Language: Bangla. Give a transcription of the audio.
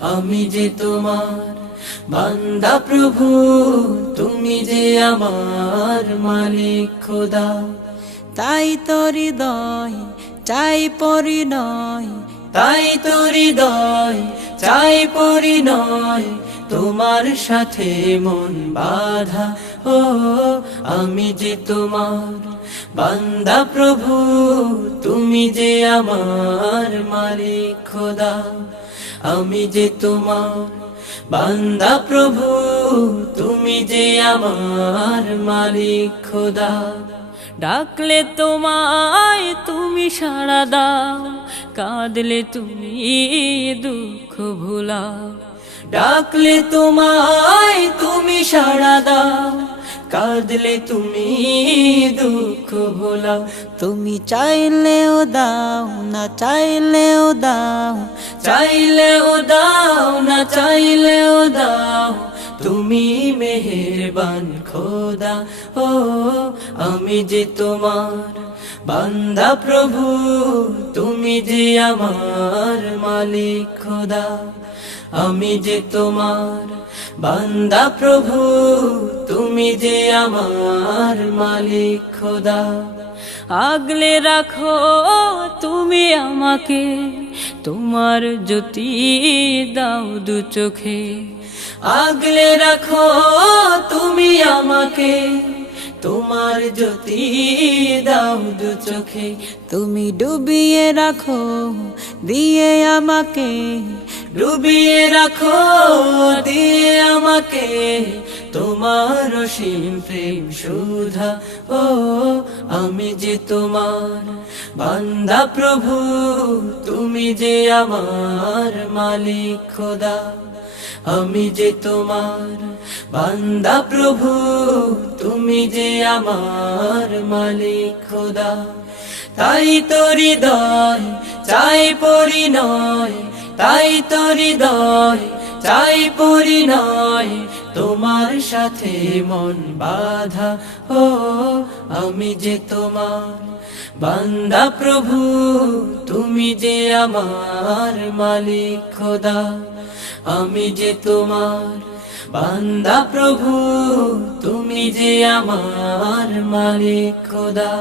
আমি যে তোমার বান্দা প্রভু, তুমি যে আমার মালিক খোদা। তাই তো হৃদয় চাই পরিণয়, তাই তো হৃদয় চাই পরিণয়, তোমার সাথে মন বাঁধা। ও আমি যে তোমার বান্দা প্রভু, তুমি যে আমার মালিক খোদা। আমি যে তোমার বান্দা প্রভু, তুমি যে আমার মালিক খোদা। ডাকলে তোমায় তুমি সাড়া দাও, কাঁদলে তুমি দুঃখ ভুলাও। ডাকলে তোমায় তুমি সাড়া দাও, কাঁদলে তুমি দুঃখ ভোলাও। তুমি চাইলেও দাও না চাইলেও দাও, চাইলেও দাও না চাইলেও দাও, তুমি মেহেরবান খোদা। ও আমি যে তোমার বান্দা প্রভু, তুমি যে আমার মালিক খোদা। আমি যে তোমার বান্দা প্রভু, তুমি যে আমার মালিক খোদা। আগলে রাখো তুমি আমাকে, তোমার জ্যোতি দাও দু চোখে। আগলে রাখো তুমি আমাকে, তোমার জ্যোতি দাও দু চোখে। তুমি ডুবিয়ে রাখো দিয়ে আমাকে, ডুবিয়ে রাখো দিয়ে আমাকে, তোমার অসীম প্রেম সুধা। ও আমি যে তোমার বান্দা প্রভু, তুমি যে আমার মালিক খোদা। আমি যে তোমার বান্দা প্রভু, তুমি যে আমার মালিক খোদা। তাই তো হৃদয় চাই পরিণয়, তাই তো হৃদয় চাই পরিণয়, তোমার সাথে মন বাঁধা। ও আমি যে তোমার বান্দা প্রভু, তুমি যে আমার মালিক খোদা। আমি যে তোমার বান্দা প্রভু, তুমি যে আমার মালিক খোদা।